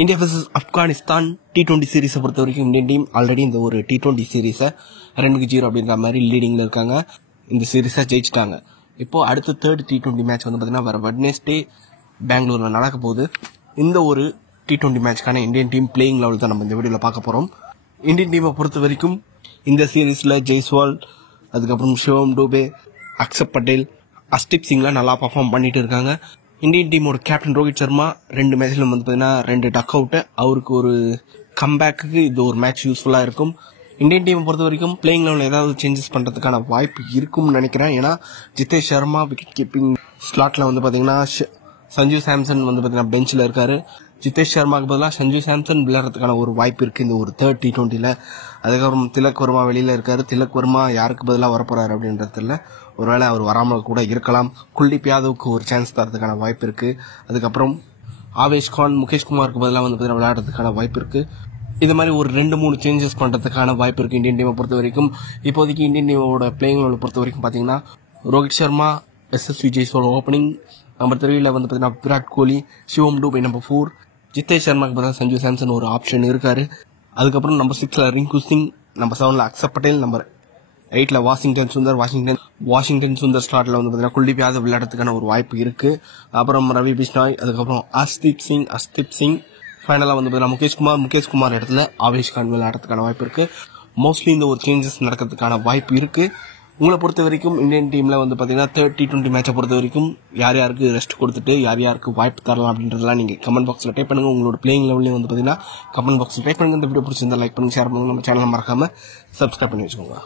India vs Afghanistan T20 சீரீஸை பொறுத்த வரைக்கும் இந்தியன் டீம் ஆல்ரெடி இந்த ஒரு T20 சீரீஸை 2-0 அப்படின்ற மாதிரி லீடிங்ல இருக்காங்க. இந்த சீரீஸை ஜெயிச்சிட்டாங்க. இப்போ அடுத்த தேர்ட் T20 மேட்ச் வந்து பார்த்தீங்கன்னா வர வெட்னஸ்டே பெங்களூர்ல நடக்க போகுது. இந்த ஒரு T20 மேட்ச்க்கான இந்தியன் டீம் பிளேயிங் லெவல் தான் நம்ம இந்த வீடியோவில் பார்க்க போகிறோம். இந்தியன் டீமை பொறுத்த வரைக்கும் இந்த சீரீஸில் ஜெய்ஸ்வால், அதுக்கப்புறம் சிவம் டூபே, அக்ஷர் பட்டேல், அஸ்டிப் சிங்லாம் நல்லா பர்ஃபார்ம் பண்ணிட்டு இருக்காங்க. இந்தியன் டீமோட கேப்டன் ரோஹித் சர்மா 2 மேட்ச்ல வந்து பார்த்தீங்கன்னா 2 டக் அவுட்டு. அவருக்கு ஒரு கம்பேக்கு இது ஒரு மேட்ச் யூஸ்ஃபுல்லாக இருக்கும். இந்தியன் டீமை பொறுத்த வரைக்கும் பிளேயிங் லெவலில் ஏதாவது சேஞ்சஸ் பண்ணுறதுக்கான வாய்ப்பு இருக்கும்னு நினைக்கிறேன். ஏன்னா ஜிதேஷ் சர்மா விக்கெட் கீப்பிங் ஸ்லாட்டில் வந்து பார்த்தீங்கன்னா சஞ்சு சாம்சன் வந்து பார்த்தீங்கன்னா பெஞ்சில் இருக்காரு. ஜிதேஷ் சர்மாவுக்கு பதிலாக சஞ்சு சாம்சன் விளையாடுறதுக்கான ஒரு வாய்ப்பு இருக்குது இந்த ஒரு தேர்ட் T20ல. அதுக்கப்புறம் திலக் வர்மா வெளியில் இருக்காரு. திலக் வர்மா யாருக்கு பதிலாக வரப்போறாரு அப்படின்றதுல ஒருவேளை அவர் வராமல் கூட இருக்கலாம். குல்தீப் யாதவுக்கு ஒரு சான்ஸ் தரதுக்கான வாய்ப்பு இருக்கு. அதுக்கப்புறம் ஆவேஷ் கான், முகேஷ் குமாருக்கு பதிலாக வந்து பார்த்தீங்கன்னா விளையாடுறதுக்கான வாய்ப்பு இருக்கு. இது மாதிரி ஒரு 2-3 சேஞ்சஸ் பண்றதுக்கான வாய்ப்பு இருக்கு இந்தியன் டீமை பொறுத்த வரைக்கும். இப்போதைக்கு இந்தியன் டீமோட பிளேயிங் லெவலை பொறுத்த வரைக்கும் பாத்தீங்கன்னா Rohit Sharma, SSV Jaiswal opening, number 3ல வந்து பார்த்தீங்கன்னா விராட் கோலி, சிவம் டூபே நம்பர் 4, ஜிதேஷ் சர்மாக்கு பதிலாக சஞ்சு சாம்சன் ஒரு ஆப்ஷன் இருக்காரு. அதுக்கப்புறம் நம்பர் 6ல ரிங்கு சிங், நம்பர் 7ல அக்ஷர் பட்டேல், நம்பர் 8ல வாஷிங்டன் சுந்தர் ஸ்லாட்ல வந்து பார்த்தீங்கன்னா குல்தீப் யாதவ் விளையாடுறதுக்கான ஒரு வாய்ப்பு இருக்கு. அப்புறம் ரவி பிஷ்னாய், அதுக்கப்புறம் அஸ்திப் சிங், ஃபைனலா வந்து பார்த்தீங்கன்னா முகேஷ் குமார் இடத்துல ஆவேஷ் கான் விளையாடுறதுக்கான வாய்ப்பு இருக்கு. மோஸ்ட்லி இந்த ஒரு சேஞ்சஸ் நடக்கிறதுக்கான வாய்ப்பு இருக்கு. உங்களை பொறுத்த வரைக்கும் இந்தியன் டீம்ல வந்து பாத்தீங்கன்னா தேர்ட் T20 மேட்சை பொறுத்த வரைக்கும் யார் யாருக்கு ரெஸ்ட் கொடுத்துட்டு யார் யாருக்கு வாய்ப்பு தரலாம் அப்படின்றதெல்லாம் நீங்க கமெண்ட் பாக்ஸ்ல டைப் பண்ணுங்க. உங்களோட பிளேயிங் லெவலையும் வந்து பாத்தீங்கன்னா கமெண்ட் பாக்ஸ்ல டைப் பண்ணுங்க. இந்த வீடியோ பிடிச்சிருந்தா லைக் பண்ணுங்க, ஷேர் பண்ணுங்க. நம்ம சேனலை மறக்காம சப்ஸ்கிரைப் பண்ணி வச்சுக்கோங்க.